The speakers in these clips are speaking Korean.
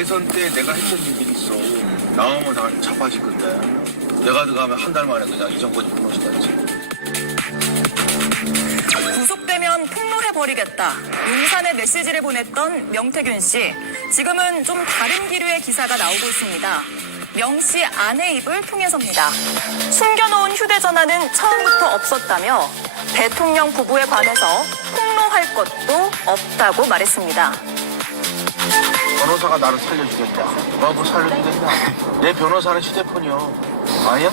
대선 때 내가 했던 일이 있어. 나오면 다 자빠질 건데. 내가 들어가면 한 달 만에 그냥 이 정권이 무너지겠지. 구속되면 폭로해버리겠다. 용산에 메시지를 보냈던 명태균 씨. 지금은 좀 다른 기류의 기사가 나오고 있습니다. 명 씨 아내 입을 통해서입니다. 숨겨놓은 휴대전화는 처음부터 없었다며 대통령 부부에 관해서 폭로할 것도 없다고 말했습니다. 변호사가 나를 살려주겠다. 뭐 살려주겠다. 내 변호사는 휴대폰이요. 아니야?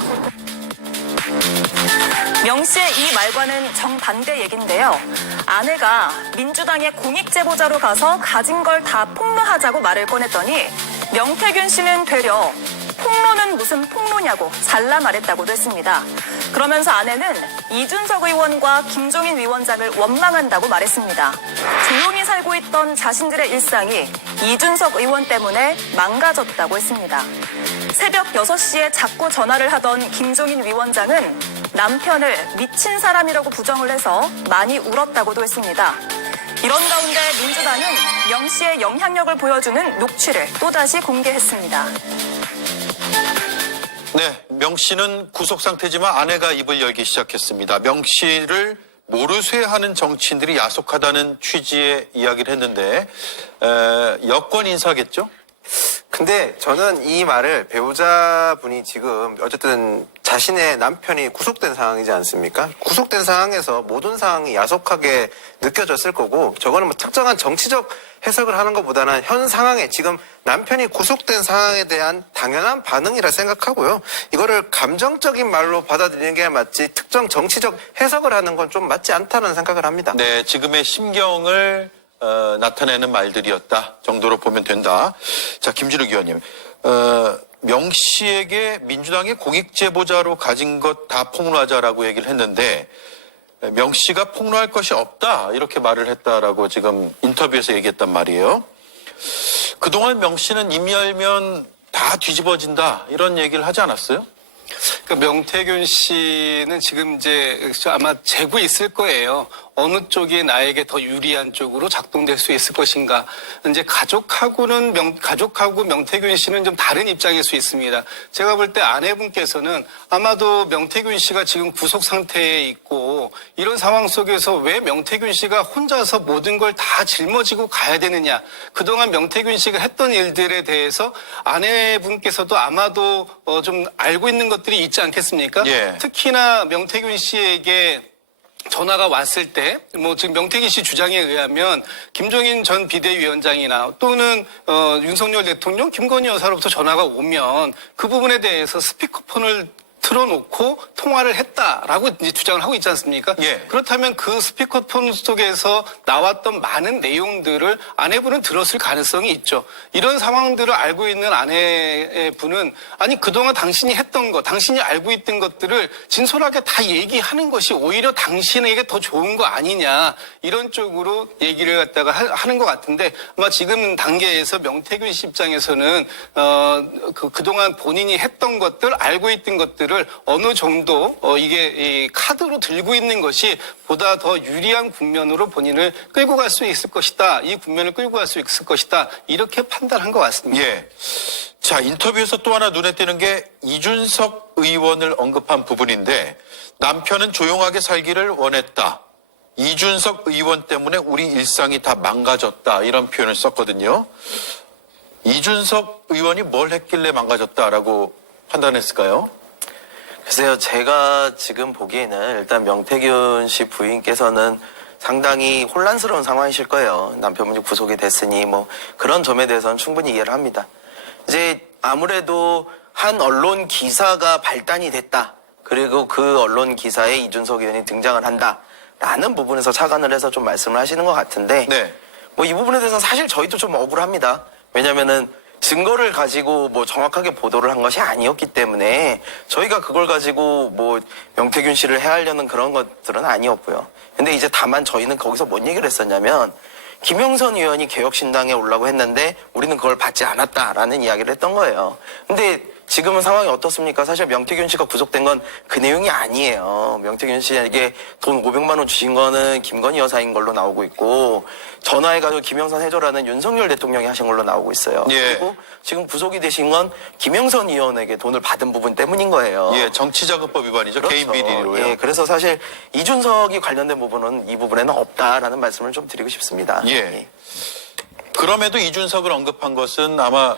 명 씨의 이 말과는 정반대 얘긴데요. 아내가 민주당의 공익제보자로 가서 가진 걸 다 폭로하자고 말을 꺼냈더니 명태균 씨는 되려 폭로는 무슨 폭로냐고 잘라 말했다고도 했습니다. 그러면서 아내는 이준석 의원과 김종인 위원장을 원망한다고 말했습니다. 조용히 살고 있던 자신들의 일상이 이준석 의원 때문에 망가졌다고 했습니다. 새벽 6시에 자꾸 전화를 하던 김종인 위원장은 남편을 미친 사람이라고 부정을 해서 많이 울었다고도 했습니다. 이런 가운데 민주당은 명 씨의 영향력을 보여주는 녹취를 또다시 공개했습니다. 네, 명 씨는 구속 상태지만 아내가 입을 열기 시작했습니다. 명 씨를 모르쇠하는 정치인들이 야속하다는 취지의 이야기를 했는데 여권 인사겠죠? 근데 저는 이 말을 배우자분이 지금 어쨌든 자신의 남편이 구속된 상황이지 않습니까? 구속된 상황에서 모든 상황이 야속하게 느껴졌을 거고 저거는 뭐 특정한 정치적 해석을 하는 것보다는 현 상황에 지금 남편이 구속된 상황에 대한 당연한 반응이라 생각하고요. 이거를 감정적인 말로 받아들이는 게 맞지 특정 정치적 해석을 하는 건 좀 맞지 않다는 생각을 합니다. 네, 지금의 심경을 나타내는 말들이었다 정도로 보면 된다. 자, 김준욱 의원님, 명 씨에게 민주당의 공익제보자로 가진 것 다 폭로하자라고 얘기를 했는데 명 씨가 폭로할 것이 없다 이렇게 말을 했다라고 지금 인터뷰에서 얘기했단 말이에요. 그동안 명 씨는 입 열면 다 뒤집어진다 이런 얘기를 하지 않았어요? 그러니까 명태균 씨는 지금 이제 아마 재고 있을 거예요. 어느 쪽이 나에게 더 유리한 쪽으로 작동될 수 있을 것인가. 이제 가족하고 명태균 씨는 좀 다른 입장일 수 있습니다. 제가 볼 때 아내분께서는 아마도 명태균 씨가 지금 구속 상태에 있고 이런 상황 속에서 왜 명태균 씨가 혼자서 모든 걸 다 짊어지고 가야 되느냐. 그동안 명태균 씨가 했던 일들에 대해서 아내분께서도 아마도 좀 알고 있는 것들이 있지 않겠습니까? 예. 특히나 명태균 씨에게 전화가 왔을 때, 지금 명태균 씨 주장에 의하면 김종인 전 비대위원장이나 또는 윤석열 대통령, 김건희 여사로부터 전화가 오면 그 부분에 대해서 스피커폰을 틀어놓고 통화를 했다라고 이제 주장을 하고 있지 않습니까? 예. 그렇다면 그 스피커폰 속에서 나왔던 많은 내용들을 아내분은 들었을 가능성이 있죠. 이런 상황들을 알고 있는 아내분은 아니 그동안 당신이 했던 것, 당신이 알고 있던 것들을 진솔하게 다 얘기하는 것이 오히려 당신에게 더 좋은 거 아니냐 이런 쪽으로 얘기를 갖다가 하는 것 같은데 아마 지금 단계에서 명태균 씨 입장에서는 그동안 본인이 했던 것들, 알고 있던 것들을 어느 정도 이게 이 카드로 들고 있는 것이 보다 더 유리한 국면으로 본인을 끌고 갈 수 있을 것이다. 이 국면을 끌고 갈 수 있을 것이다. 이렇게 판단한 것 같습니다. 예. 자, 인터뷰에서 또 하나 눈에 띄는 게 이준석 의원을 언급한 부분인데 남편은 조용하게 살기를 원했다. 이준석 의원 때문에 우리 일상이 다 망가졌다. 이런 표현을 썼거든요. 이준석 의원이 뭘 했길래 망가졌다라고 판단했을까요? 글쎄요, 제가 지금 보기에는 일단 명태균 씨 부인께서는 상당히 혼란스러운 상황이실 거예요. 남편분이 구속이 됐으니 뭐 그런 점에 대해서는 충분히 이해를 합니다. 이제 아무래도 한 언론 기사가 발단이 됐다. 그리고 그 언론 기사에 이준석 의원이 등장을 한다. 라는 부분에서 착안을 해서 좀 말씀을 하시는 것 같은데 네. 뭐 이 부분에 대해서는 사실 저희도 좀 억울합니다. 왜냐면은 증거를 가지고 뭐 정확하게 보도를 한 것이 아니었기 때문에 저희가 그걸 가지고 뭐 명태균 씨를 해하려는 그런 것들은 아니었고요. 근데 이제 다만 저희는 거기서 뭔 얘기를 했었냐면 김영선 의원이 개혁신당에 오려고 했는데 우리는 그걸 받지 않았다라는 이야기를 했던 거예요. 근데 지금은 상황이 어떻습니까? 사실 명태균 씨가 구속된 건 그 내용이 아니에요. 명태균 씨에게 돈 500만 원 주신 거는 김건희 여사인 걸로 나오고 있고 전화해가지고 김영선 해줘라는 윤석열 대통령이 하신 걸로 나오고 있어요. 예. 그리고 지금 구속이 되신 건 김영선 의원에게 돈을 받은 부분 때문인 거예요. 예, 정치자금법 위반이죠. 개인 비리로요. 예, 그래서 사실 이준석이 관련된 부분은 이 부분에는 없다라는 말씀을 좀 드리고 싶습니다. 예. 그럼에도 이준석을 언급한 것은 아마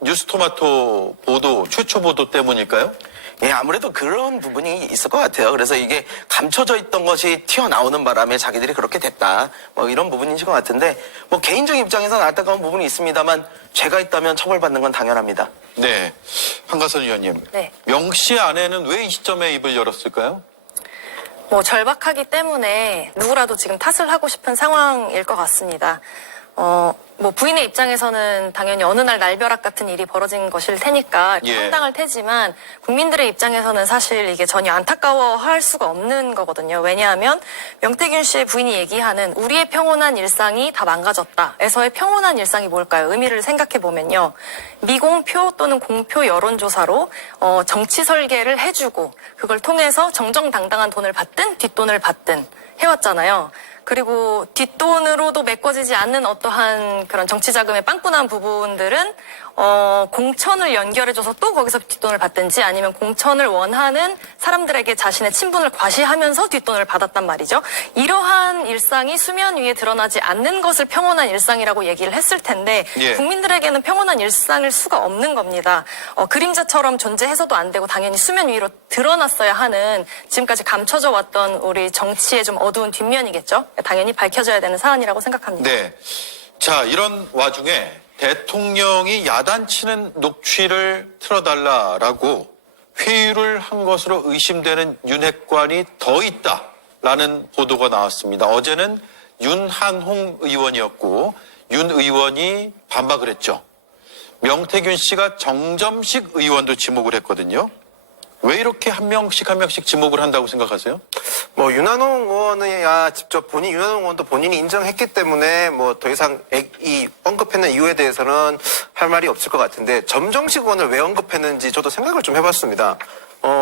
뉴스토마토 보도, 최초 보도 때문일까요? 예, 아무래도 그런 부분이 있을 것 같아요. 그래서 이게 감춰져 있던 것이 튀어나오는 바람에 자기들이 그렇게 됐다. 뭐 이런 부분이신 것 같은데, 뭐 개인적인 입장에서는 안타까운 부분이 있습니다만, 죄가 있다면 처벌받는 건 당연합니다. 네. 한가선 의원님. 네. 명 씨의 아내는 왜 이 시점에 입을 열었을까요? 뭐 절박하기 때문에 누구라도 지금 탓을 하고 싶은 상황일 것 같습니다. 뭐 부인의 입장에서는 당연히 어느 날 날벼락 같은 일이 벌어진 것일 테니까 예. 황당할 테지만 국민들의 입장에서는 사실 이게 전혀 안타까워할 수가 없는 거거든요. 왜냐하면 명태균 씨의 부인이 얘기하는 우리의 평온한 일상이 다 망가졌다에서의 평온한 일상이 뭘까요? 의미를 생각해 보면요. 미공표 또는 공표 여론조사로 정치 설계를 해주고 그걸 통해서 정정당당한 돈을 받든 뒷돈을 받든 해왔잖아요. 그리고 뒷돈으로도 메꿔지지 않는 어떠한 그런 정치자금의 빵꾸난 부분들은 공천을 연결해줘서 또 거기서 뒷돈을 받든지 아니면 공천을 원하는 사람들에게 자신의 친분을 과시하면서 뒷돈을 받았단 말이죠. 이러한 일상이 수면 위에 드러나지 않는 것을 평온한 일상이라고 얘기를 했을 텐데 예. 국민들에게는 평온한 일상일 수가 없는 겁니다. 그림자처럼 존재해서도 안 되고 당연히 수면 위로 드러났어야 하는 지금까지 감춰져 왔던 우리 정치의 좀 어두운 뒷면이겠죠. 당연히 밝혀져야 되는 사안이라고 생각합니다. 네. 자, 이런 와중에 대통령이 야단치는 녹취를 틀어달라라고 회유를 한 것으로 의심되는 윤핵관이 더 있다라는 보도가 나왔습니다. 어제는 윤한홍 의원이었고 윤 의원이 반박을 했죠. 명태균 씨가 정점식 의원도 지목을 했거든요. 왜 이렇게 한 명씩 지목을 한다고 생각하세요? 뭐 윤한홍 의원이야 직접 윤한홍 의원도 본인이 인정했기 때문에 뭐 더 이상 이 언급했는 이유에 대해서는 할 말이 없을 것 같은데 점정식 의원을 왜 언급했는지 저도 생각을 좀 해봤습니다.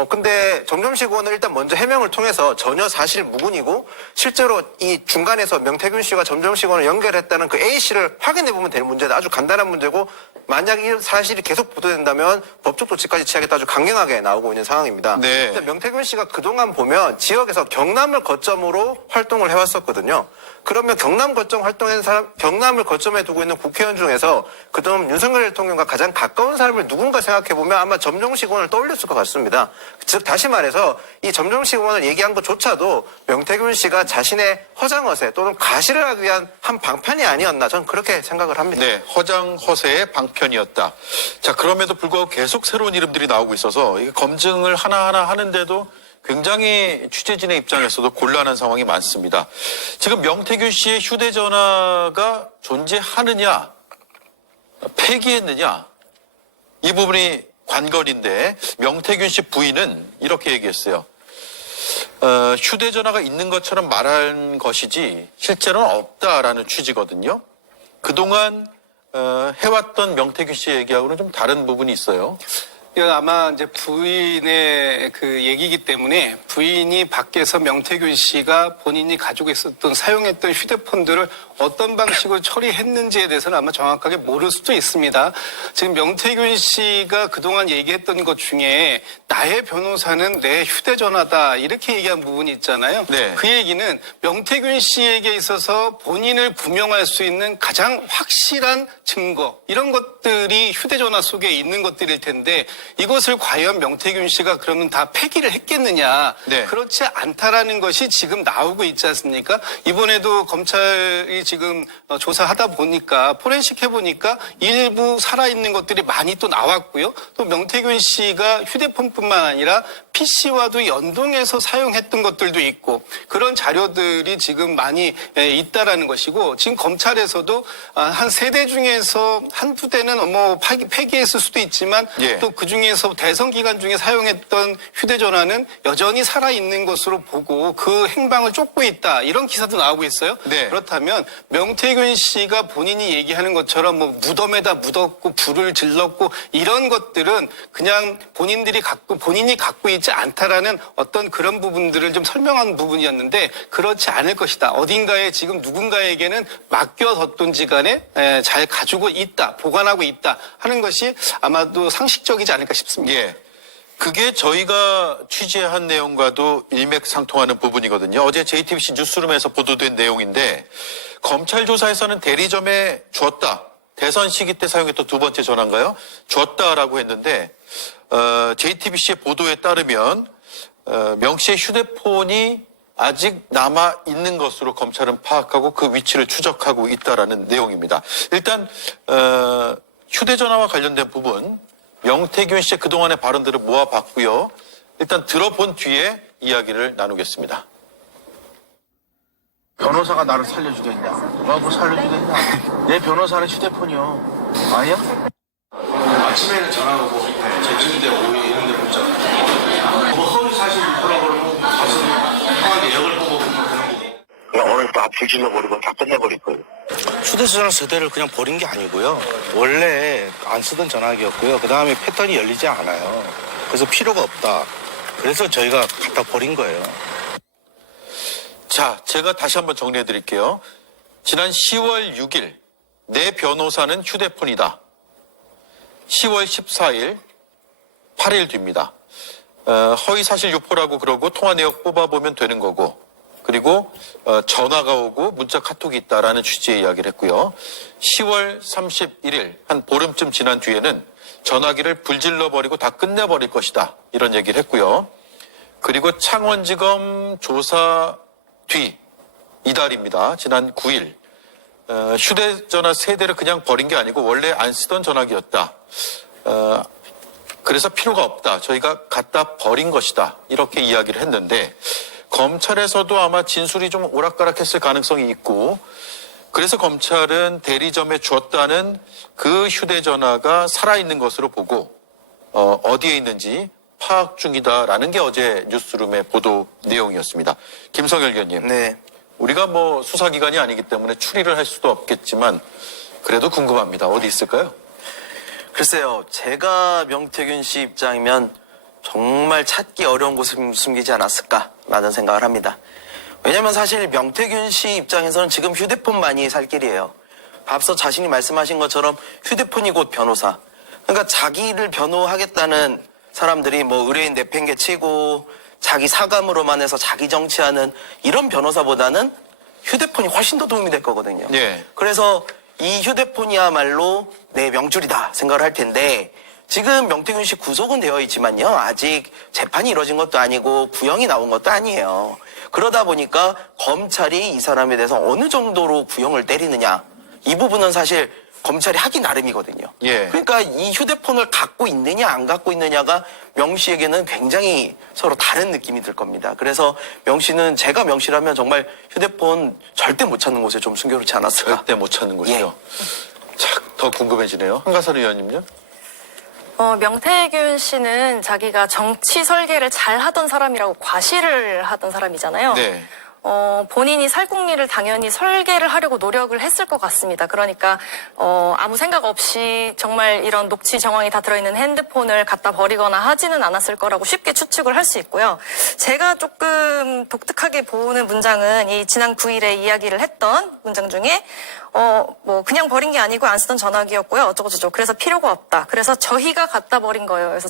근데 점점식 의원은 일단 먼저 해명을 통해서 전혀 사실 무근이고 실제로 이 중간에서 명태균 씨가 점점식 의원을 연결했다는 그 A씨를 확인해보면 될 문제다. 아주 간단한 문제고 만약 이 사실이 계속 보도된다면 법적 조치까지 취하겠다 아주 강경하게 나오고 있는 상황입니다. 네. 근데 명태균 씨가 그동안 보면 지역에서 경남을 거점으로 활동을 해왔었거든요. 그러면 경남 거점 활동하는 사람, 경남을 거점에 두고 있는 국회의원 중에서 그동안 윤석열 대통령과 가장 가까운 사람을 누군가 생각해보면 아마 점정식 의원을 떠올렸을 것 같습니다. 즉 다시 말해서 이 점정식 의원을 얘기한 것조차도 명태균 씨가 자신의 허장허세 또는 과시를 하기 위한 한 방편이 아니었나 저는 그렇게 생각을 합니다. 네, 허장허세의 방편이었다. 자, 그럼에도 불구하고 계속 새로운 이름들이 나오고 있어서 이게 검증을 하나하나 하는데도 굉장히 취재진의 입장에서도 곤란한 상황이 많습니다. 지금 명태균 씨의 휴대전화가 존재하느냐, 폐기했느냐, 이 부분이 관건인데 명태균 씨 부인은 이렇게 얘기했어요. 휴대전화가 있는 것처럼 말한 것이지 실제로는 없다라는 취지거든요. 그동안 해왔던 명태균 씨 얘기하고는 좀 다른 부분이 있어요. 이건 아마 이제 부인의 그 얘기이기 때문에 부인이 밖에서 명태균 씨가 본인이 가지고 있었던 사용했던 휴대폰들을 어떤 방식으로 처리했는지에 대해서는 아마 정확하게 모를 수도 있습니다. 지금 명태균 씨가 그동안 얘기했던 것 중에 나의 변호사는 내 휴대전화다 이렇게 얘기한 부분이 있잖아요. 네. 그 얘기는 명태균 씨에게 있어서 본인을 구명할 수 있는 가장 확실한 증거 이런 것들이 휴대전화 속에 있는 것들일 텐데 이것을 과연 명태균 씨가 그러면 다 폐기를 했겠느냐. 네. 그렇지 않다라는 것이 지금 나오고 있지 않습니까? 이번에도 검찰이 지금 조사하다 보니까 포렌식 해보니까 일부 살아있는 것들이 많이 또 나왔고요. 또 명태균 씨가 휴대폰뿐만 아니라 PC와도 연동해서 사용했던 것들도 있고 그런 자료들이 지금 많이 있다라는 것이고 지금 검찰에서도 한 3대 중에서 한두 대는 뭐 폐기했을 수도 있지만 예. 또 그 중에서 대선 기간 중에 사용했던 휴대전화는 여전히 살아있는 것으로 보고 그 행방을 쫓고 있다 이런 기사도 나오고 있어요. 네. 그렇다면 명태균 씨가 본인이 얘기하는 것처럼 뭐 무덤에다 묻었고 불을 질렀고 이런 것들은 그냥 본인이 갖고 있지 않다라는 어떤 그런 부분들을 좀 설명한 부분이었는데 그렇지 않을 것이다. 어딘가에 지금 누군가에게는 맡겨뒀던지 간에 잘 가지고 있다, 보관하고 있다 하는 것이 아마도 상식적이지 않을까 싶습니다. 예. 그게 저희가 취재한 내용과도 일맥상통하는 부분이거든요. 어제 JTBC 뉴스룸에서 보도된 내용인데 검찰 조사에서는 대리점에 줬다. 대선 시기 때 사용했던 두 번째 전화인가요? 줬다라고 했는데 JTBC의 보도에 따르면 명 씨의 휴대폰이 아직 남아 있는 것으로 검찰은 파악하고 그 위치를 추적하고 있다라는 내용입니다. 일단 휴대전화와 관련된 부분 명태균 씨의 그동안의 발언들을 모아봤고요. 일단 들어본 뒤에 이야기를 나누겠습니다. 변호사가 나를 살려주겠냐? 누가 뭐 살려주겠냐? 내 변호사는 휴대폰이요. 아니야? 아침에는 전화 오고 제주대 오후에 이런데 문자. 뭐 허위 사실 유포라고 그러면 가서 편하게 역을 보고 그런 거. 그냥 오늘 다 불질러버리고 다 끝내버릴 거예요. 휴대전화 세대를 그냥 버린 게 아니고요. 원래 안 쓰던 전화기였고요. 그 다음에 패턴이 열리지 않아요. 그래서 필요가 없다. 그래서 저희가 갖다 버린 거예요. 자, 제가 다시 한번 정리해 드릴게요. 지난 10월 6일 내 변호사는 휴대폰이다. 10월 14일 8일 뒤입니다. 허위사실 유포라고 그러고 통화 내역 뽑아보면 되는 거고 그리고 전화가 오고 문자 카톡이 있다라는 취지의 이야기를 했고요. 10월 31일 한 보름쯤 지난 뒤에는 전화기를 불질러버리고 다 끝내버릴 것이다. 이런 얘기를 했고요. 그리고 창원지검 조사 뒤 이달입니다. 지난 9일 휴대전화 세대를 그냥 버린 게 아니고 원래 안 쓰던 전화기였다. 그래서 필요가 없다. 저희가 갖다 버린 것이다. 이렇게 이야기를 했는데 검찰에서도 아마 진술이 좀 오락가락했을 가능성이 있고 그래서 검찰은 대리점에 줬다는 그 휴대전화가 살아있는 것으로 보고 어디에 있는지 파악 중이다라는 게 어제 뉴스룸의 보도 내용이었습니다. 김성열 의원님. 네. 우리가 뭐 수사기관이 아니기 때문에 추리를 할 수도 없겠지만 그래도 궁금합니다. 어디 있을까요? 글쎄요, 제가 명태균 씨 입장이면 정말 찾기 어려운 곳에 숨기지 않았을까라는 생각을 합니다. 왜냐면 사실 명태균 씨 입장에서는 지금 휴대폰만이 살 길이에요. 앞서 자신이 말씀하신 것처럼 휴대폰이 곧 변호사. 그러니까 자기를 변호하겠다는 사람들이 뭐 의뢰인 내팽개 치고 자기 사감으로만 해서 자기 정치하는 이런 변호사보다는 휴대폰이 훨씬 더 도움이 될 거거든요. 예. 그래서 이 휴대폰이야말로 내 명줄이다 생각을 할 텐데 지금 명태균 씨 구속은 되어 있지만요. 아직 재판이 이루어진 것도 아니고 구형이 나온 것도 아니에요. 그러다 보니까 검찰이 이 사람에 대해서 어느 정도로 구형을 때리느냐 이 부분은 사실 검찰이 하기 나름이거든요. 예. 그러니까 이 휴대폰을 갖고 있느냐 안 갖고 있느냐가 명 씨에게는 굉장히 서로 다른 느낌이 들 겁니다. 그래서 명 씨는 제가 명 씨라면 정말 휴대폰 절대 못 찾는 곳에 좀 숨겨놓지 않았을까. 절대 못 찾는 곳이요. 자, 더 궁금해지네요. 한가선 의원님요? 명태균 씨는 자기가 정치 설계를 잘 하던 사람이라고 과시를 하던 사람이잖아요. 네. 본인이 살궁리를 당연히 설계를 하려고 노력을 했을 것 같습니다. 그러니까 아무 생각 없이 정말 이런 녹취 정황이 다 들어있는 핸드폰을 갖다 버리거나 하지는 않았을 거라고 쉽게 추측을 할 수 있고요. 제가 조금 독특하게 보는 문장은 이 지난 9일에 이야기를 했던 문장 중에 뭐 그냥 버린 게 아니고 안 쓰던 전화기였고요. 어쩌고저쩌고. 그래서 필요가 없다. 그래서 저희가 갖다 버린 거예요. 그래서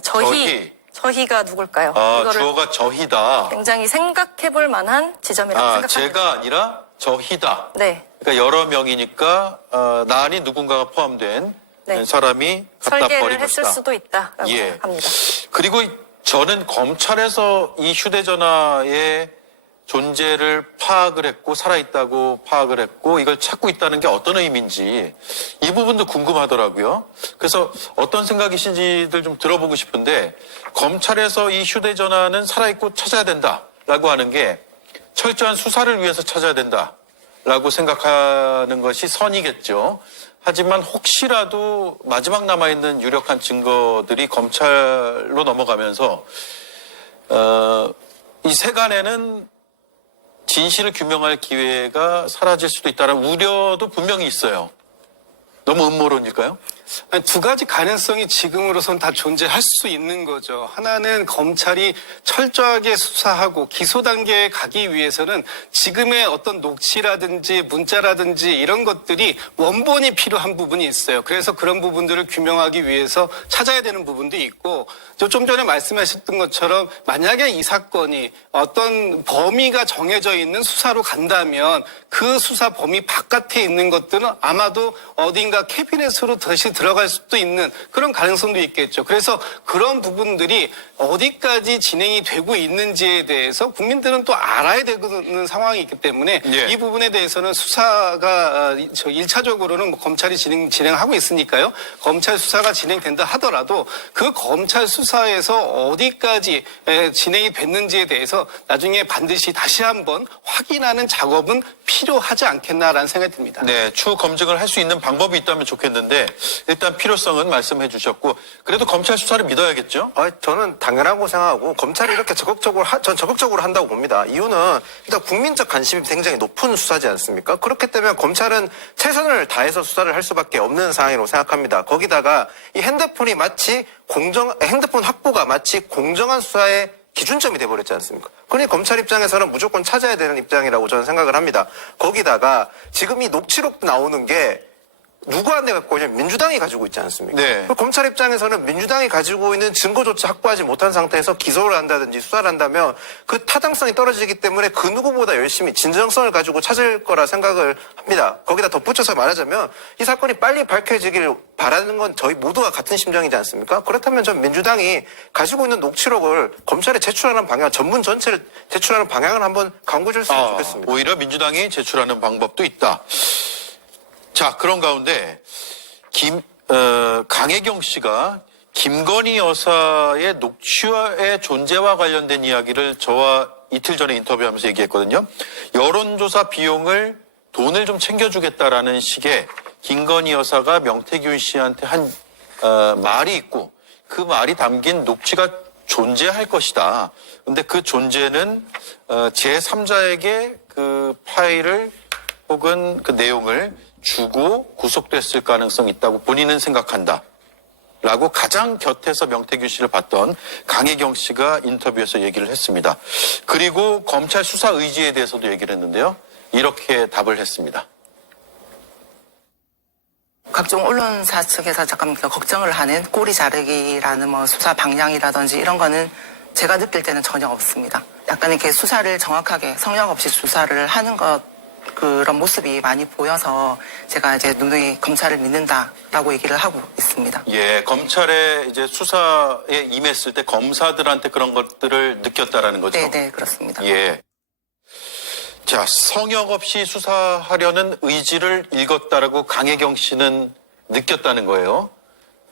저희가 누굴까요? 아, 이거를 주어가 저희다. 굉장히 생각해볼 만한 지점이라고 생각합니다. 제가 아니라 저희다. 네. 그러니까 여러 명이니까 나 아닌 누군가가 포함된 네. 사람이 갖다 설계를 버린 했을 것이다. 수도 있다라고 예. 생각합니다. 그리고 저는 검찰에서 이 휴대전화의 존재를 파악을 했고 살아있다고 파악을 했고 이걸 찾고 있다는 게 어떤 의미인지 이 부분도 궁금하더라고요. 그래서 어떤 생각이신지들 좀 들어보고 싶은데 검찰에서 이 휴대전화는 살아있고 찾아야 된다라고 하는 게 철저한 수사를 위해서 찾아야 된다라고 생각하는 것이 선이겠죠. 하지만 혹시라도 마지막 남아있는 유력한 증거들이 검찰로 넘어가면서 이 세간에는 진실을 규명할 기회가 사라질 수도 있다는 우려도 분명히 있어요. 너무 음모론일까요? 아니, 두 가지 가능성이 지금으로선 다 존재할 수 있는 거죠. 하나는 검찰이 철저하게 수사하고 기소 단계에 가기 위해서는 지금의 어떤 녹취라든지 문자라든지 이런 것들이 원본이 필요한 부분이 있어요. 그래서 그런 부분들을 규명하기 위해서 찾아야 되는 부분도 있고, 좀 전에 말씀하셨던 것처럼 만약에 이 사건이 어떤 범위가 정해져 있는 수사로 간다면 그 수사 범위 바깥에 있는 것들은 아마도 어딘가 캐비넷으로 다시 들어갈 수도 있는 그런 가능성도 있겠죠. 그래서 그런 부분들이 어디까지 진행이 되고 있는지에 대해서 국민들은 또 알아야 되는 상황이 있기 때문에 예. 이 부분에 대해서는 수사가 1차적으로는 뭐 검찰이 진행하고 있으니까요. 검찰 수사가 진행된다 하더라도 그 검찰 수사에서 어디까지 진행이 됐는지에 대해서 나중에 반드시 다시 한번 확인하는 작업은 필요하지 않겠나라는 생각이 듭니다. 네, 추후 검증을 할 수 있는 방법이 있다면 좋겠는데 일단 필요성은 말씀해 주셨고 그래도 검찰 수사를 믿어야겠죠? 저는 당연하고 생각하고 검찰이 이렇게 전 적극적으로 한다고 봅니다. 이유는 일단 국민적 관심이 굉장히 높은 수사지 않습니까? 그렇기 때문에 검찰은 최선을 다해서 수사를 할 수밖에 없는 상황이라고 생각합니다. 거기다가 이 핸드폰 확보가 마치 공정한 수사의 기준점이 돼버렸지 않습니까? 그러니 검찰 입장에서는 무조건 찾아야 되는 입장이라고 저는 생각을 합니다. 거기다가 지금 이 녹취록 나오는 게 누구한테 갖고 있냐면 민주당이 가지고 있지 않습니까? 네. 검찰 입장에서는 민주당이 가지고 있는 증거조차 확보하지 못한 상태에서 기소를 한다든지 수사를 한다면 그 타당성이 떨어지기 때문에 그 누구보다 열심히 진정성을 가지고 찾을 거라 생각을 합니다. 거기다 덧붙여서 말하자면 이 사건이 빨리 밝혀지길 바라는 건 저희 모두가 같은 심정이지 않습니까? 그렇다면 전 민주당이 가지고 있는 녹취록을 검찰에 제출하는 방향, 전문 전체를 제출하는 방향을 한번 강구해 줬으면 좋겠습니다. 오히려 민주당이 제출하는 방법도 있다. 자, 그런 가운데 강혜경 씨가 김건희 여사의 녹취의 존재와 관련된 이야기를 저와 이틀 전에 인터뷰하면서 얘기했거든요. 여론조사 비용을 돈을 좀 챙겨주겠다라는 식의 김건희 여사가 명태균 씨한테 한 말이 있고 그 말이 담긴 녹취가 존재할 것이다. 근데 그 존재는 제3자에게 그 파일을 혹은 그 내용을 주고 구속됐을 가능성이 있다고 본인은 생각한다. 라고 가장 곁에서 명태균 씨를 봤던 강혜경 씨가 인터뷰에서 얘기를 했습니다. 그리고 검찰 수사 의지에 대해서도 얘기를 했는데요. 이렇게 답을 했습니다. 각종 언론사 측에서 잠깐 걱정을 하는 꼬리 자르기라는 뭐 수사 방향이라든지 이런 거는 제가 느낄 때는 전혀 없습니다. 약간 이렇게 수사를 정확하게 성역 없이 수사를 하는 것 그런 모습이 많이 보여서 제가 이제 누누이 검찰을 믿는다라고 얘기를 하고 있습니다. 예, 검찰의 이제 수사에 임했을 때 검사들한테 그런 것들을 느꼈다라는 거죠? 네, 그렇습니다. 예. 자, 성역 없이 수사하려는 의지를 읽었다라고 강혜경 씨는 느꼈다는 거예요.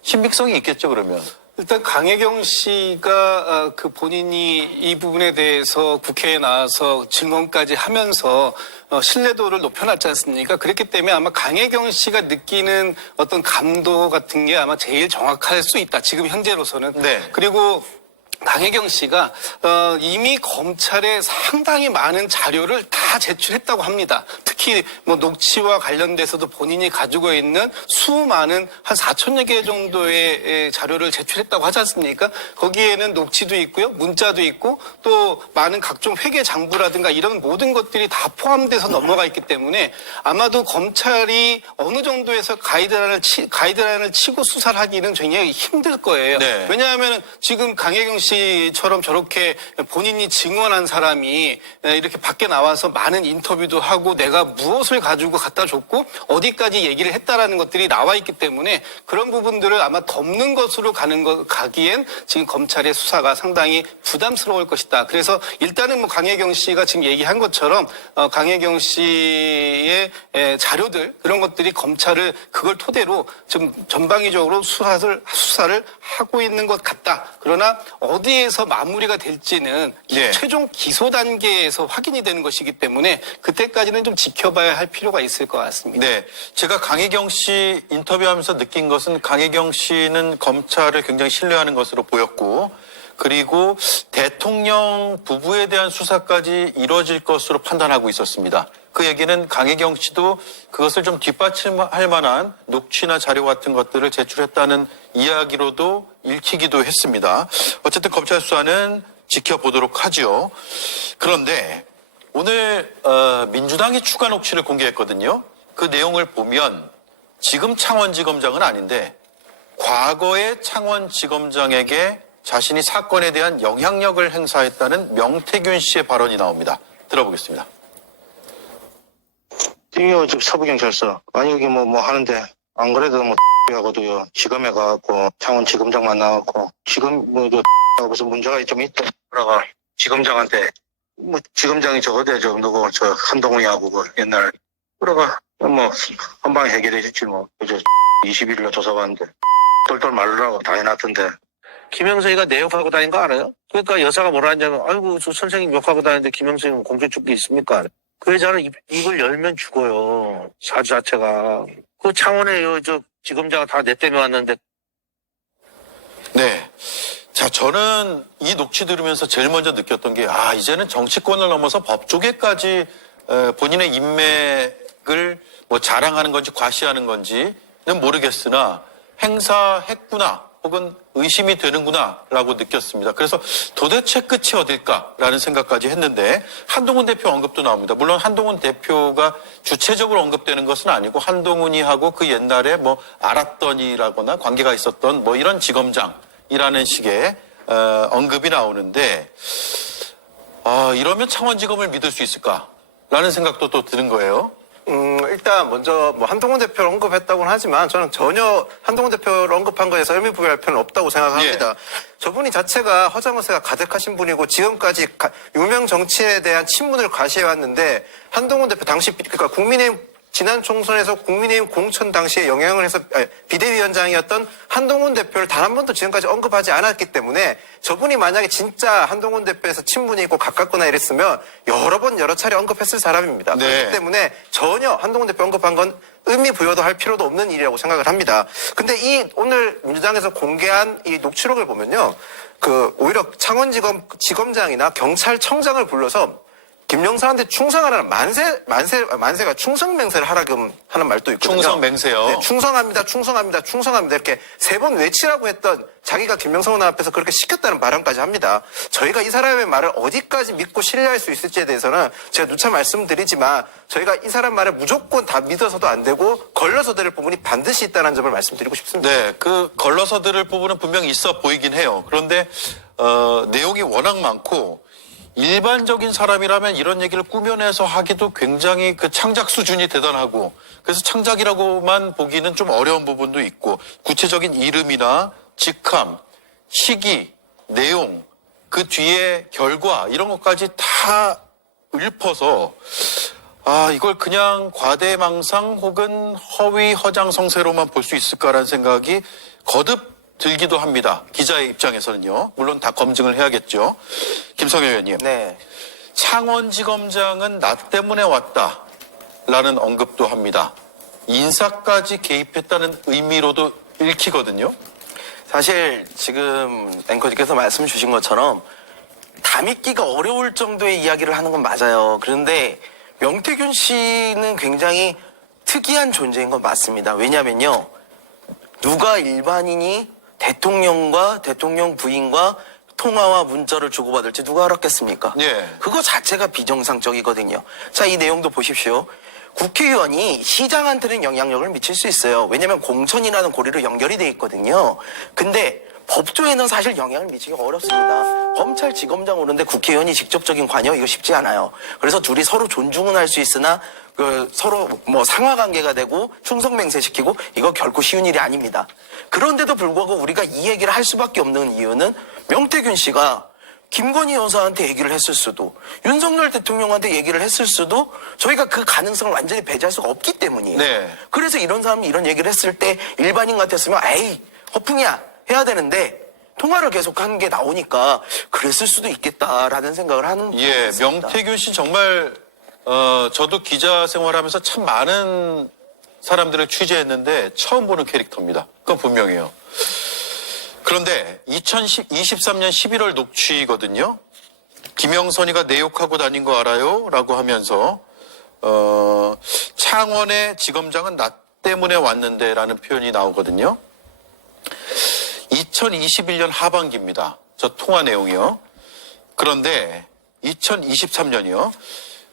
신빙성이 있겠죠, 그러면? 일단 강혜경 씨가 그 본인이 이 부분에 대해서 국회에 나와서 증언까지 하면서 신뢰도를 높여놨지 않습니까? 그렇기 때문에 아마 강혜경 씨가 느끼는 어떤 감도 같은 게 아마 제일 정확할 수 있다. 지금 현재로서는. 네. 그리고 강혜경 씨가 이미 검찰에 상당히 많은 자료를 다 제출했다고 합니다. 특히 뭐 녹취와 관련돼서도 본인이 가지고 있는 수많은 한 4천여 개 정도의 자료를 제출했다고 하지 않습니까? 거기에는 녹취도 있고요, 문자도 있고 또 많은 각종 회계 장부라든가 이런 모든 것들이 다 포함돼서 넘어가 있기 때문에 아마도 검찰이 어느 정도에서 가이드라인을 치고 수사를 하기는 굉장히 힘들 거예요. 네. 왜냐하면 지금 강혜경 씨처럼 저렇게 본인이 증언한 사람이 이렇게 밖에 나와서 많은 인터뷰도 하고 내가 무엇을 가지고 갖다 줬고 어디까지 얘기를 했다라는 것들이 나와 있기 때문에 그런 부분들을 아마 덮는 것으로 가기엔 지금 검찰의 수사가 상당히 부담스러울 것이다. 그래서 일단은 뭐 강혜경 씨가 지금 얘기한 것처럼 강혜경 씨의 자료들 그런 것들이 검찰을 그걸 토대로 좀 전방위적으로 수사를 하고 있는 것 같다. 그러나 어디에서 마무리가 될지는 네. 최종 기소 단계에서 확인이 되는 것이기 때문에 그때까지는 좀 지켜봐야 할 필요가 있을 것 같습니다. 네. 제가 강혜경 씨 인터뷰하면서 느낀 것은 강혜경 씨는 검찰을 굉장히 신뢰하는 것으로 보였고 그리고 대통령 부부에 대한 수사까지 이뤄질 것으로 판단하고 있었습니다. 그 얘기는 강혜경 씨도 그것을 좀 뒷받침할 만한 녹취나 자료 같은 것들을 제출했다는 이야기로도 읽히기도 했습니다. 어쨌든 검찰 수사는 지켜보도록 하죠. 그런데 오늘 민주당이 추가 녹취를 공개했거든요. 그 내용을 보면 지금 창원지검장은 아닌데 과거의 창원지검장에게 자신이 사건에 대한 영향력을 행사했다는 명태균 씨의 발언이 나옵니다. 들어보겠습니다. 이거 지금 서부경찰서 아니 여기 뭐 하는데 안 그래도 뭐 하고도요 지검에 가갖고 창원지검장 만나갖고 지금 뭐저 무슨 문제가 좀 있다 그러가 지검장한테 뭐 지검장이 저거대 저 누구 저 한동훈이하고 그 옛날 그러가 뭐 한방에 해결해줬지 뭐 그저 20일로 조사 받는데 똘똘 말르라고 다 해놨던데 김영석이가 내 욕하고 다닌 거 알아요? 그러니까 여사가 뭐라 하냐면 아이고 저 선생님 욕하고 다니는데 김영석이는 공소축기 있습니까? 그 여자는 입을 열면 죽어요. 사주 자체가. 그 창원에 저 지검장은 다 내 때문에 왔는데. 네. 자, 저는 이 녹취 들으면서 제일 먼저 느꼈던 게, 이제는 정치권을 넘어서 법조계까지 본인의 인맥을 뭐 자랑하는 건지 과시하는 건지는 모르겠으나 행사했구나 혹은 의심이 되는구나 라고 느꼈습니다. 그래서 도대체 끝이 어딜까라는 생각까지 했는데 한동훈 대표 언급도 나옵니다. 물론 한동훈 대표가 주체적으로 언급되는 것은 아니고 한동훈이 하고 그 옛날에 뭐 알았더니라거나 관계가 있었던 뭐 이런 지검장이라는 식의 언급이 나오는데 이러면 창원지검을 믿을 수 있을까라는 생각도 또 드는 거예요. 일단 먼저 뭐 한동훈 대표를 언급했다고는 하지만 저는 전혀 한동훈 대표를 언급한 거에서 의미부여할 필요는 없다고 생각합니다. 예. 저분이 자체가 허장허세가 가득하신 분이고 지금까지 유명 정치인에 대한 친문을 과시해왔는데 한동훈 대표 당시 그러니까 국민의힘 지난 총선에서 국민의힘 공천 당시에 영향을 해서 비대위원장이었던 한동훈 대표를 단 한 번도 지금까지 언급하지 않았기 때문에 저분이 만약에 진짜 한동훈 대표에서 친분이 있고 가깝거나 이랬으면 여러 번 여러 차례 언급했을 사람입니다. 네. 그렇기 때문에 전혀 한동훈 대표 언급한 건 의미 부여도 할 필요도 없는 일이라고 생각을 합니다. 근데 이 오늘 민주당에서 공개한 이 녹취록을 보면요. 오히려 창원지검 지검장이나 경찰청장을 불러서 김영사한테 충성하라는 만세가 충성맹세를 하라금 하는 말도 있거든요. 충성맹세요. 네, 충성합니다. 이렇게 3번 외치라고 했던 자기가 김영선 앞에서 그렇게 시켰다는 발언까지 합니다. 저희가 이 사람의 말을 어디까지 믿고 신뢰할 수 있을지에 대해서는 제가 누차 말씀드리지만 저희가 이 사람 말을 무조건 다 믿어서도 안 되고 걸러서 들을 부분이 반드시 있다는 점을 말씀드리고 싶습니다. 네, 그 걸러서 들을 부분은 분명히 있어 보이긴 해요. 그런데 내용이 워낙 많고 일반적인 사람이라면 이런 얘기를 꾸며내서 하기도 굉장히 그 창작 수준이 대단하고 그래서 창작이라고만 보기는 좀 어려운 부분도 있고 구체적인 이름이나 직함, 시기, 내용, 그 뒤에 결과 이런 것까지 다 읊어서 이걸 그냥 과대망상 혹은 허위 허장성세로만 볼 수 있을까라는 생각이 거듭 들기도 합니다. 기자의 입장에서는요. 물론 다 검증을 해야겠죠. 김성현 의원님. 네. 창원지검장은 나 때문에 왔다라는 언급도 합니다. 인사까지 개입했다는 의미로도 읽히거든요. 사실 지금 앵커님께서 말씀 주신 것처럼 다 믿기가 어려울 정도의 이야기를 하는 건 맞아요. 그런데 명태균 씨는 굉장히 특이한 존재인 건 맞습니다. 왜냐면요. 누가 일반인이 대통령과 대통령 부인과 통화와 문자를 주고받을지 누가 알았겠습니까? 예. 그거 자체가 비정상적이거든요. 자, 이 내용도 보십시오. 국회의원이 시장한테는 영향력을 미칠 수 있어요. 왜냐하면 공천이라는 고리로 연결이 돼 있거든요. 근데 법조에는 사실 영향을 미치기 어렵습니다. 검찰지검장 오는데 국회의원이 직접적인 관여 이거 쉽지 않아요. 그래서 둘이 서로 존중은 할 수 있으나 서로 뭐 상하관계가 되고 충성맹세시키고 이거 결코 쉬운 일이 아닙니다. 그런데도 불구하고 우리가 이 얘기를 할 수밖에 없는 이유는 명태균 씨가 김건희 여사한테 얘기를 했을 수도 윤석열 대통령한테 얘기를 했을 수도 저희가 그 가능성을 완전히 배제할 수가 없기 때문이에요. 네. 그래서 이런 사람이 이런 얘기를 했을 때 일반인 같았으면 에이 허풍이야 해야 되는데 통화를 계속하는 게 나오니까 그랬을 수도 있겠다라는 생각을 하는 예, 있습니다. 명태균 씨 정말 저도 기자 생활하면서 참 많은 사람들을 취재했는데 처음 보는 캐릭터입니다. 그건 분명해요. 그런데 2023년 11월 녹취거든요. 김영선이가 내 욕하고 다닌 거 알아요? 라고 하면서 창원의 지검장은 나 때문에 왔는데 라는 표현이 나오거든요. 2021년 하반기입니다. 저 통화 내용이요. 그런데 2023년이요.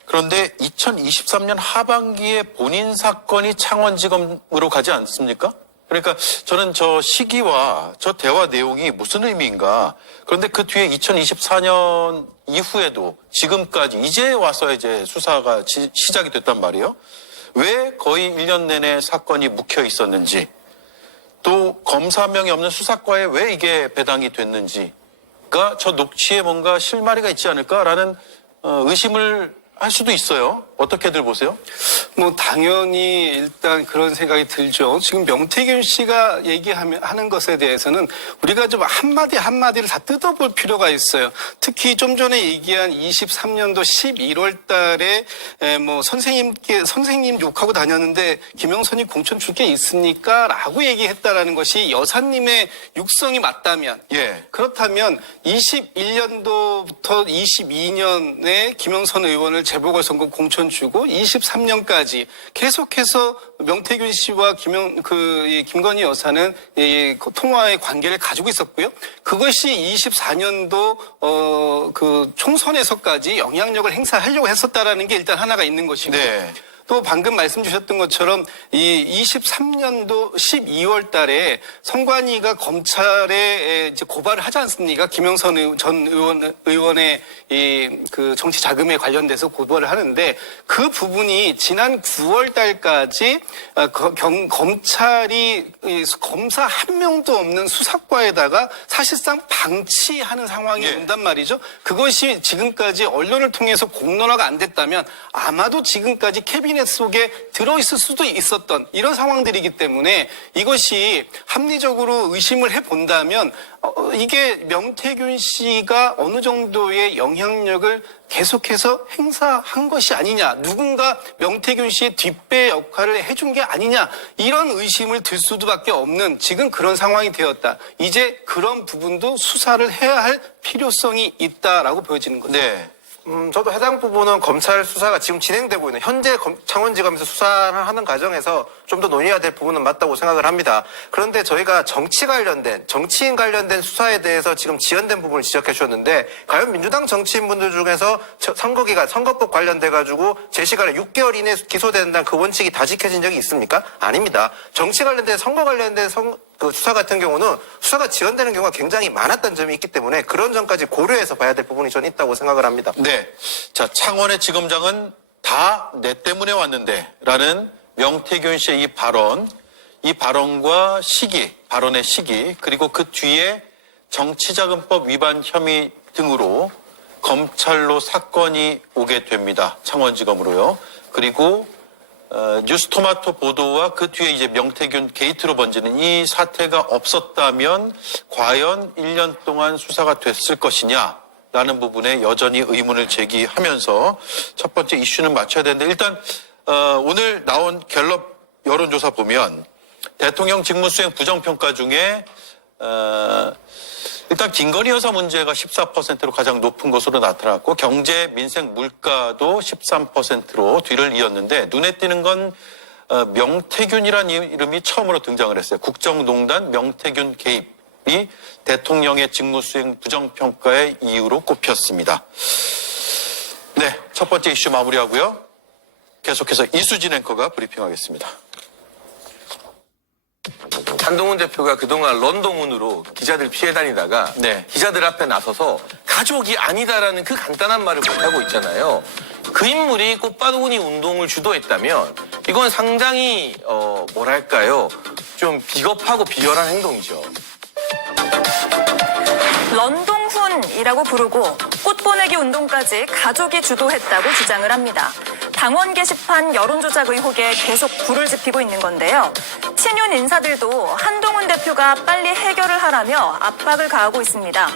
그런데 2023년 하반기에 본인 사건이 창원지검으로 가지 않습니까? 그러니까 저는 저 시기와 저 대화 내용이 무슨 의미인가. 그런데 그 뒤에 2024년 이후에도 지금까지 이제 와서 이제 수사가 시작이 됐단 말이에요. 왜 거의 1년 내내 사건이 묵혀 있었는지, 또 검사명이 없는 수사과에 왜 이게 배당이 됐는지가 저 녹취에 뭔가 실마리가 있지 않을까라는 의심을 할 수도 있어요. 어떻게들 보세요? 뭐 당연히 일단 그런 생각이 들죠. 지금 명태균 씨가 하는 것에 대해서는 우리가 좀 한마디 한마디를 다 뜯어볼 필요가 있어요. 특히 좀 전에 얘기한 23년도 11월 달에 뭐 선생님 욕하고 다녔는데 김영선이 공천 줄 게 있습니까? 라고 얘기했다라는 것이 여사님의 육성이 맞다면, 예. 그렇다면 21년도부터 22년에 김영선 의원을 재보궐선거 공천 주고 23년까지 계속해서 명태균 씨와 김건희 여사는 통화의 관계를 가지고 있었고요. 그것이 24년도 그 총선에서까지 영향력을 행사하려고 했었다라는 게 일단 하나가 있는 것이고. 네. 또 방금 말씀 주셨던 것처럼 이 23년도 12월 달에 성관이가 검찰에 이제 고발을 하지 않습니까? 김영선 전 의원의 그 정치 자금에 관련돼서 고발을 하는데, 그 부분이 지난 9월 달까지 검찰이 검사 한 명도 없는 수사과에다가 사실상 방치하는 상황이 예. 온단 말이죠. 그것이 지금까지 언론을 통해서 공론화가 안 됐다면 아마도 지금까지 캐비넷 속에 들어있을 수도 있었던 이런 상황들이기 때문에, 이것이 합리적으로 의심을 해본다면 이게 명태균 씨가 어느 정도의 영향력을 계속해서 행사한 것이 아니냐, 누군가 명태균 씨의 뒷배 역할을 해준 게 아니냐, 이런 의심을 들 수밖에 없는 지금 그런 상황이 되었다. 이제 그런 부분도 수사를 해야 할 필요성이 있다라고 보여지는 거죠. 네. 저도 해당 부분은 검찰 수사가 지금 진행되고 있는 현재 창원지검에서 수사를 하는 과정에서 좀 더 논의해야 될 부분은 맞다고 생각을 합니다. 그런데 저희가 정치인 관련된 수사에 대해서 지금 지연된 부분을 지적해 주셨는데, 과연 민주당 정치인분들 중에서 선거법 관련돼가지고 제 시간에 6개월 이내에 기소된다는 그 원칙이 다 지켜진 적이 있습니까? 아닙니다. 정치 관련된 선거 관련된 그 수사 같은 경우는 수사가 지연되는 경우가 굉장히 많았던 점이 있기 때문에 그런 점까지 고려해서 봐야 될 부분이 저는 있다고 생각을 합니다. 네. 자, 창원의 지검장은 다 내 때문에 왔는데 라는 명태균 씨의 이 발언과 발언의 시기, 그리고 그 뒤에 정치자금법 위반 혐의 등으로 검찰로 사건이 오게 됩니다. 창원지검으로요. 그리고 뉴스토마토 보도와 그 뒤에 이제 명태균 게이트로 번지는 이 사태가 없었다면 과연 1년 동안 수사가 됐을 것이냐 라는 부분에 여전히 의문을 제기하면서 첫 번째 이슈는 맞춰야 되는데, 일단 오늘 나온 갤럽 여론조사 보면 대통령 직무수행 부정평가 중에 일단 김건희 여사 문제가 14%로 가장 높은 것으로 나타났고, 경제, 민생, 물가도 13%로 뒤를 이었는데, 눈에 띄는 건 명태균이라는 이름이 처음으로 등장을 했어요. 국정농단 명태균 개입이 대통령의 직무수행 부정평가의 이유로 꼽혔습니다. 네, 첫 번째 이슈 마무리하고요. 계속해서 이수진 앵커가 브리핑하겠습니다. 한동훈 대표가 그동안 런동운으로 기자들 피해 다니다가 네. 기자들 앞에 나서서 가족이 아니다라는 그 간단한 말을 못하고 있잖아요. 그 인물이 꽃바구니 운동을 주도했다면 이건 상당히 뭐랄까요, 좀 비겁하고 비열한 행동이죠. 런동훈이라고 부르고 꽃보내기 운동까지 가족이 주도했다고 주장을 합니다. 당원 게시판 여론조작 의혹에 계속 불을 지피고 있는 건데요. 친윤 인사들도 한동훈 대표가 빨리 해결을 하라며 압박을 가하고 있습니다.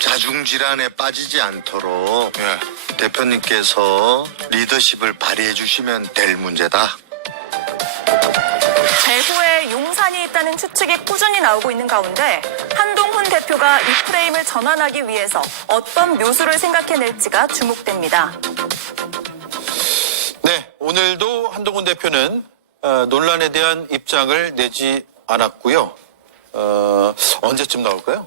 자중질환에 빠지지 않도록 대표님께서 리더십을 발휘해 주시면 될 문제다. 제후의 용산 소환이 있다는 추측이 꾸준히 나오고 있는 가운데 한동훈 대표가 이 프레임을 전환하기 위해서 어떤 묘수를 생각해낼지가 주목됩니다. 네, 오늘도 한동훈 대표는 논란에 대한 입장을 내지 않았고요. 언제쯤 나올까요?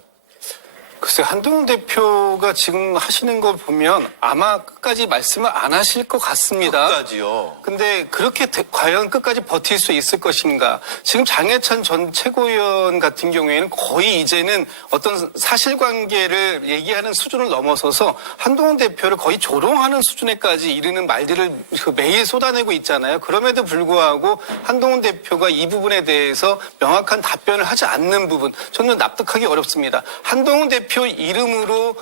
글쎄, 한동훈 대표가 지금 하시는 걸 보면 아마 끝까지 말씀을 안 하실 것 같습니다. 끝까지요. 근데 그렇게 과연 끝까지 버틸 수 있을 것인가? 지금 장해찬 전 최고위원 같은 경우에는 거의 이제는 어떤 사실관계를 얘기하는 수준을 넘어서서 한동훈 대표를 거의 조롱하는 수준에까지 이르는 말들을 매일 쏟아내고 있잖아요. 그럼에도 불구하고 한동훈 대표가 이 부분에 대해서 명확한 답변을 하지 않는 부분, 저는 납득하기 어렵습니다. 한동훈 대표 이름으로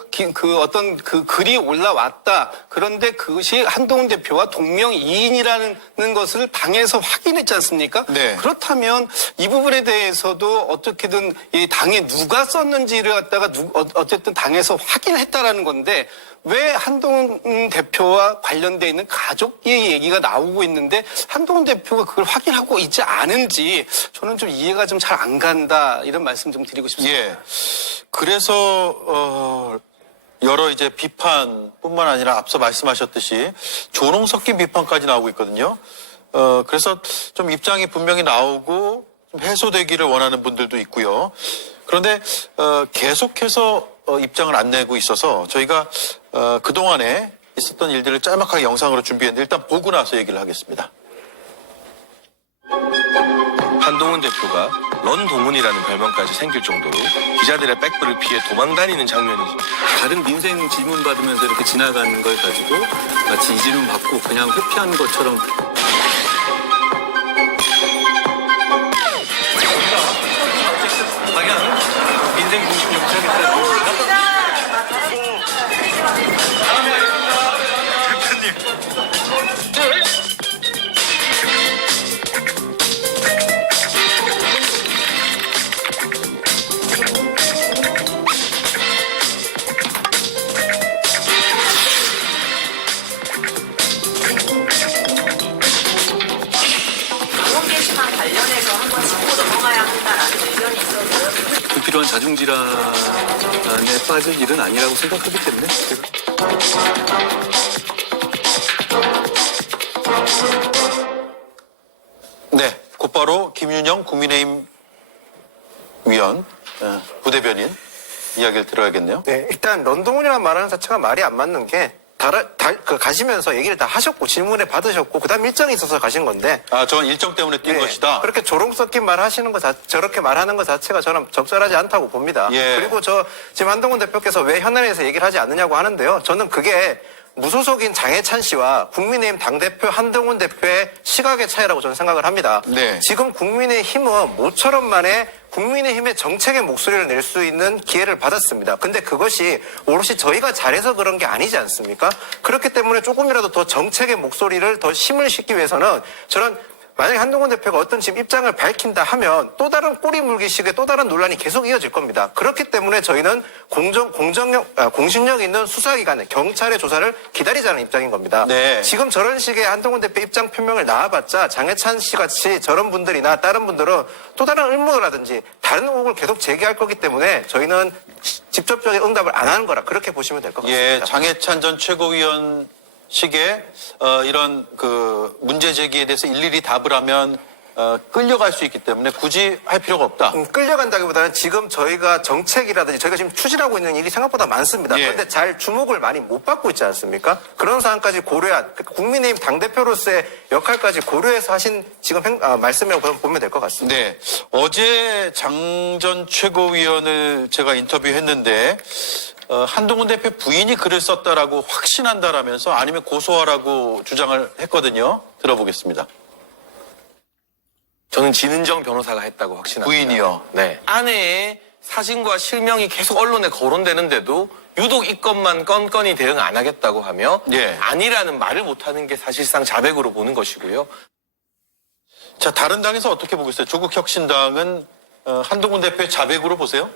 어떤 글이 올라왔다. 그런데 그것이 한동훈 대표와 동명이인이라는 것을 당에서 확인했지 않습니까? 네. 그렇다면 이 부분에 대해서도 어떻게든 이 당에 누가 썼는지를 갖다가 어쨌든 당에서 확인했다라는 건데 왜 한동훈 대표와 관련돼 있는 가족의 얘기가 나오고 있는데 한동훈 대표가 그걸 확인하고 있지 않은지 저는 좀 이해가 좀 잘 안 간다 이런 말씀 좀 드리고 싶습니다. 예. 그래서 여러 이제 비판뿐만 아니라 앞서 말씀하셨듯이 조롱 섞인 비판까지 나오고 있거든요. 그래서 좀 입장이 분명히 나오고 좀 해소되기를 원하는 분들도 있고요. 그런데 계속해서 입장을 안 내고 있어서 저희가 그동안에 있었던 일들을 짤막하게 영상으로 준비했는데 일단 보고 나서 얘기를 하겠습니다. 한동훈 대표가 런동훈이라는 별명까지 생길 정도로 기자들의 백브를 피해 도망다니는 장면이죠. 다른 민생 질문 받으면서 이렇게 지나가는 걸 가지고 마치 이 질문 받고 그냥 회피하는 것처럼 민생 중심 정치하겠다고. 불필요한 자중질환에 빠질 일은 아니라고 생각하기 때문에 네, 곧바로 김윤영 국민의힘 위원 부대변인 이야기를 들어야겠네요. 네, 일단 런동훈이라는 말하는 자체가 말이 안 맞는 게 가시면서 얘기를 다 하셨고 질문에 받으셨고 그다음 일정이 있어서 가신 건데 저건 일정 때문에 뛴 것이다. 그렇게 조롱 섞인 말 하시는 거 저렇게 말하는 것 자체가 저는 적절하지 않다고 봅니다. 예. 그리고 지금 한동훈 대표께서 왜 현안에서 얘기를 하지 않느냐고 하는데요. 저는 그게 무소속인 장해찬 씨와 국민의힘 당대표 한동훈 대표의 시각의 차이라고 저는 생각을 합니다. 네. 지금 국민의힘은 모처럼 만에 국민의힘의 정책의 목소리를 낼 수 있는 기회를 받았습니다. 근데 그것이 오롯이 저희가 잘해서 그런 게 아니지 않습니까? 그렇기 때문에 조금이라도 더 정책의 목소리를 더 힘을 싣기 위해서는 저는 만약에 한동훈 대표가 어떤 지금 입장을 밝힌다 하면 또 다른 꼬리 물기식의 또 다른 논란이 계속 이어질 겁니다. 그렇기 때문에 저희는 공신력 있는 수사기관의 경찰의 조사를 기다리자는 입장인 겁니다. 네. 지금 저런 식의 한동훈 대표 입장 표명을 나와봤자 장해찬 씨 같이 저런 분들이나 다른 분들은 또 다른 의문이라든지 다른 의혹을 계속 제기할 거기 때문에 저희는 직접적인 응답을 안 하는 거라 그렇게 보시면 될 것 같습니다. 예, 장해찬 전 최고위원 식의 이런 그 문제 제기에 대해서 일일이 답을 하면 끌려갈 수 있기 때문에 굳이 할 필요가 없다. 끌려간다기보다는 지금 저희가 정책이라든지 저희가 지금 추진하고 있는 일이 생각보다 많습니다. 예. 그런데 잘 주목을 많이 못 받고 있지 않습니까? 그런 상황까지 고려한 국민의힘 당대표로서의 역할까지 고려해서 하신 지금 말씀이라고 보면 될 것 같습니다. 네, 어제 장 전 최고위원을 제가 인터뷰했는데 한동훈 대표 부인이 글을 썼다라고 확신한다라면서 아니면 고소하라고 주장을 했거든요. 들어보겠습니다. 저는 진은정 변호사가 했다고 확신합니다. 부인이요? 네. 아내의 사진과 실명이 계속 언론에 거론되는데도 유독 이 건만 건건히 대응 안 하겠다고 하며 예. 아니라는 말을 못하는 게 사실상 자백으로 보는 것이고요. 자, 다른 당에서 어떻게 보고 있어요? 조국혁신당은 한동훈 대표의 자백으로 보세요?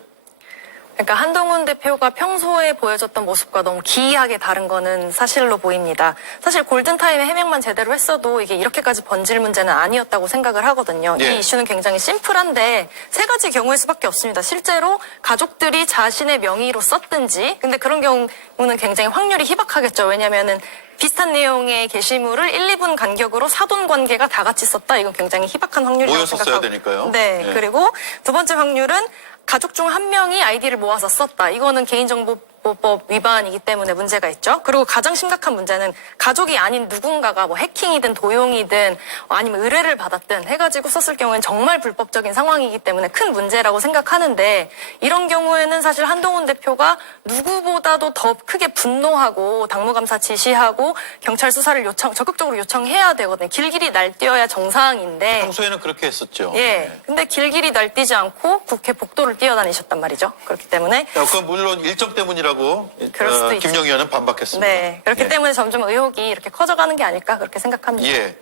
그러니까 한동훈 대표가 평소에 보여줬던 모습과 너무 기이하게 다른 거는 사실로 보입니다. 사실 골든타임에 해명만 제대로 했어도 이게 이렇게까지 번질 문제는 아니었다고 생각을 하거든요. 예. 이 이슈는 굉장히 심플한데 세 가지 경우일 수밖에 없습니다. 실제로 가족들이 자신의 명의로 썼든지, 근데 그런 경우는 굉장히 확률이 희박하겠죠. 왜냐면은 비슷한 내용의 게시물을 1, 2분 간격으로 사돈 관계가 다 같이 썼다. 이건 굉장히 희박한 확률이라고 모여서 써야 생각하고. 되니까요. 네. 예. 그리고 두 번째 확률은 가족 중 한 명이 아이디를 모아서 썼다. 이거는 개인정보법 위반이기 때문에 문제가 있죠. 그리고 가장 심각한 문제는 가족이 아닌 누군가가 뭐 해킹이든 도용이든 아니면 의뢰를 받았든 해가지고 썼을 경우에는 정말 불법적인 상황이기 때문에 큰 문제라고 생각하는데, 이런 경우에는 사실 한동훈 대표가 누구보다도 더 크게 분노하고 당무감사 지시하고 경찰 수사를 적극적으로 요청해야 되거든요. 길길이 날뛰어야 정상인데. 평소에는 그렇게 했었죠. 예. 근데 길길이 날뛰지 않고 국회 복도를 뛰어다니셨단 말이죠. 그렇기 때문에. 그건 물론 일정 때문이라고 그럴 수도 있죠. 김영 의원은 반박했습니다. 네. 그렇기 예. 때문에 점점 의혹이 이렇게 커져가는 게 아닐까 그렇게 생각합니다. 예.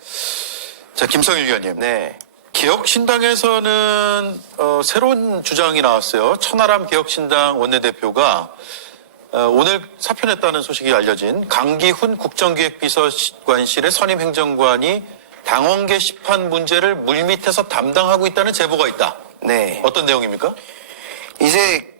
자, 김성일 의원님. 네. 개혁신당에서는 새로운 주장이 나왔어요. 천하람 개혁신당 원내대표가 오늘 사표냈다는 소식이 알려진 강기훈 국정기획비서관실의 선임 행정관이 당원 게시판 문제를 물밑에서 담당하고 있다는 제보가 있다. 네. 어떤 내용입니까? 이제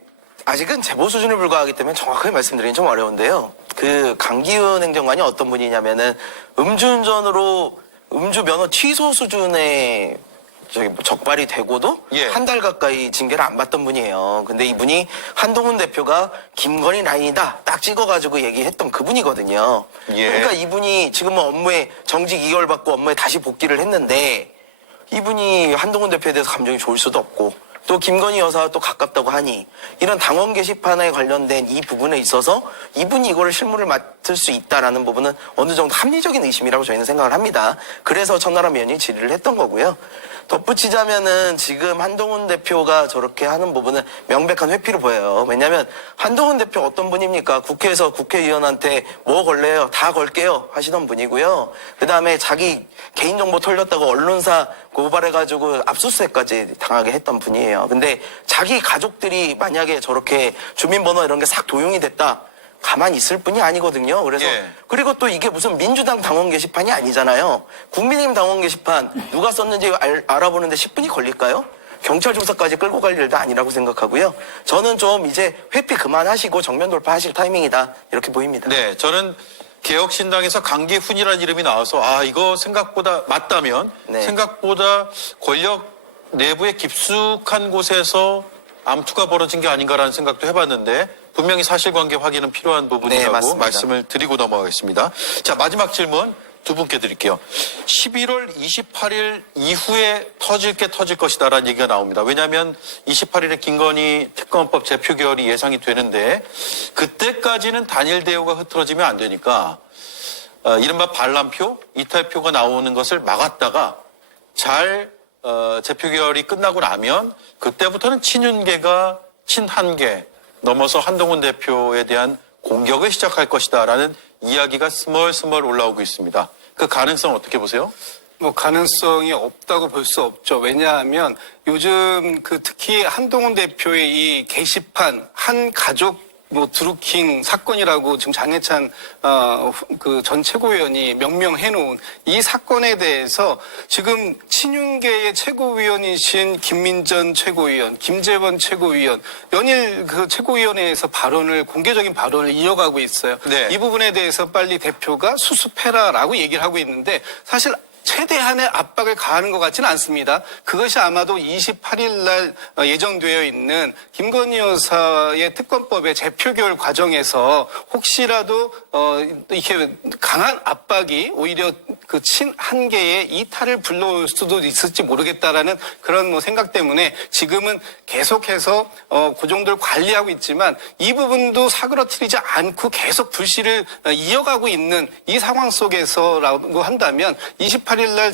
아직은 제보 수준에 불과하기 때문에 정확하게 말씀드리긴 좀 어려운데요. 그 강기훈 행정관이 어떤 분이냐면은 음주운전으로 음주 면허 취소 수준의 적발이 되고도 예. 한 달 가까이 징계를 안 받던 분이에요. 근데 이분이 한동훈 대표가 김건희 라인이다 딱 찍어가지고 얘기했던 그분이거든요. 예. 그러니까 이분이 지금은 업무에 정직 2개월 받고 업무에 다시 복귀를 했는데, 이분이 한동훈 대표에 대해서 감정이 좋을 수도 없고 또 김건희 여사와 또 가깝다고 하니 이런 당원 게시판에 관련된 이 부분에 있어서 이분이 이거를 실무를 맡을 수 있다라는 부분은 어느 정도 합리적인 의심이라고 저희는 생각을 합니다. 그래서 천하람 의원이 질의를 했던 거고요. 덧붙이자면은 지금 한동훈 대표가 저렇게 하는 부분은 명백한 회피로 보여요. 왜냐하면 한동훈 대표 어떤 분입니까? 국회에서 국회의원한테 뭐 걸래요? 다 걸게요 하시던 분이고요. 그다음에 자기 개인정보 털렸다고 언론사 고발해가지고 압수수색까지 당하게 했던 분이에요. 근데 자기 가족들이 만약에 저렇게 주민번호 이런 게 싹 도용이 됐다, 가만히 있을 뿐이 아니거든요. 그래서 예. 그리고 또 이게 무슨 민주당 당원 게시판이 아니잖아요. 국민의힘 당원 게시판 누가 썼는지 알아보는데 10분이 걸릴까요? 경찰 조사까지 끌고 갈 일도 아니라고 생각하고요. 저는 좀 이제 회피 그만하시고 정면 돌파하실 타이밍이다 이렇게 보입니다. 네, 저는 개혁신당에서 강기훈이라는 이름이 나와서 이거 생각보다 맞다면 네. 생각보다 권력 내부에 깊숙한 곳에서 암투가 벌어진 게 아닌가라는 생각도 해봤는데, 분명히 사실관계 확인은 필요한 부분이라고 네, 맞습니다. 말씀을 드리고 넘어가겠습니다. 자, 마지막 질문 두 분께 드릴게요. 11월 28일 이후에 터질 게 터질 것이다라는 얘기가 나옵니다. 왜냐하면 28일에 김건희 특검법 재표 결이 예상이 되는데, 그때까지는 단일 대우가 흐트러지면 안 되니까 이른바 반란표, 이탈표가 나오는 것을 막았다가 잘 재표 결이 끝나고 나면 그때부터는 친윤계가 친한계 넘어서 한동훈 대표에 대한 공격을 시작할 것이다라는 이야기가 스멀스멀 올라오고 있습니다. 그 가능성 어떻게 보세요? 뭐 가능성이 없다고 볼 수 없죠. 왜냐하면 요즘 특히 한동훈 대표의 이 게시판 한 가족 드루킹 사건이라고 지금 장해찬 전 최고위원이 명명해놓은 이 사건에 대해서 지금 친윤계의 최고위원이신 김민전 최고위원, 김재원 최고위원, 연일 최고위원회에서 공개적인 발언을 이어가고 있어요. 네. 이 부분에 대해서 빨리 대표가 수습해라라고 얘기를 하고 있는데, 사실 최대한의 압박을 가하는 것 같지는 않습니다. 그것이 아마도 28일 날 예정되어 있는 김건희 여사의 특검법의 재표결 과정에서 혹시라도 이렇게 강한 압박이 오히려 그 친한계의 이탈을 불러올 수도 있을지 모르겠다라는 그런 생각 때문에 지금은 계속해서 그 정도를 관리하고 있지만, 이 부분도 사그러뜨리지 않고 계속 불씨를 이어가고 있는 이 상황 속에서라고 한다면 28일 날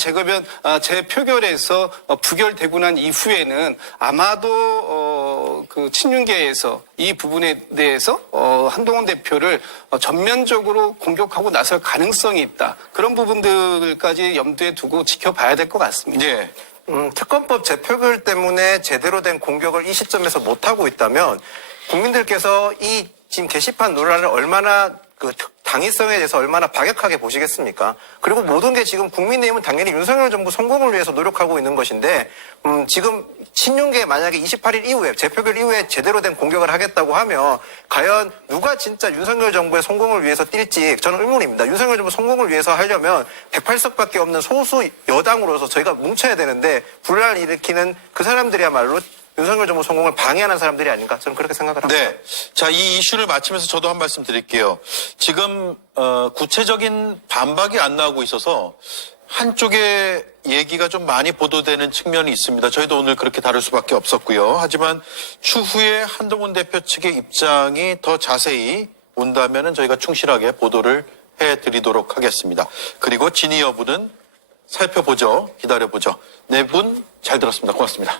재표결에서 부결되고 난 이후에는 아마도 그 친윤계에서 이 부분에 대해서 한동훈 대표를 전면적으로 공격하고 나설 가능성이 있다. 그런 부분들까지 염두에 두고 지켜봐야 될 것 같습니다. 네. 특검법 재표결 때문에 제대로 된 공격을 이 시점에서 못하고 있다면 국민들께서 이 지금 게시판 논란을 얼마나 당위성에 대해서 얼마나 박약하게 보시겠습니까? 그리고 모든 게 지금 국민의힘은 당연히 윤석열 정부 성공을 위해서 노력하고 있는 것인데 지금 신윤계 만약에 28일 이후에 재표결 이후에 제대로 된 공격을 하겠다고 하면 과연 누가 진짜 윤석열 정부의 성공을 위해서 뛸지 저는 의문입니다. 윤석열 정부 성공을 위해서 하려면 108석밖에 없는 소수 여당으로서 저희가 뭉쳐야 되는데 분란을 일으키는 그 사람들이야말로 윤석열 정부 성공을 방해하는 사람들이 아닌가 저는 그렇게 생각을 합니다. 네. 자, 이 이슈를 마치면서 저도 한 말씀 드릴게요. 지금 구체적인 반박이 안 나오고 있어서 한쪽의 얘기가 좀 많이 보도되는 측면이 있습니다. 저희도 오늘 그렇게 다룰 수밖에 없었고요. 하지만 추후에 한동훈 대표 측의 입장이 더 자세히 온다면은 저희가 충실하게 보도를 해드리도록 하겠습니다. 그리고 진위 여부는 살펴보죠. 기다려보죠. 네 분 잘 들었습니다. 고맙습니다.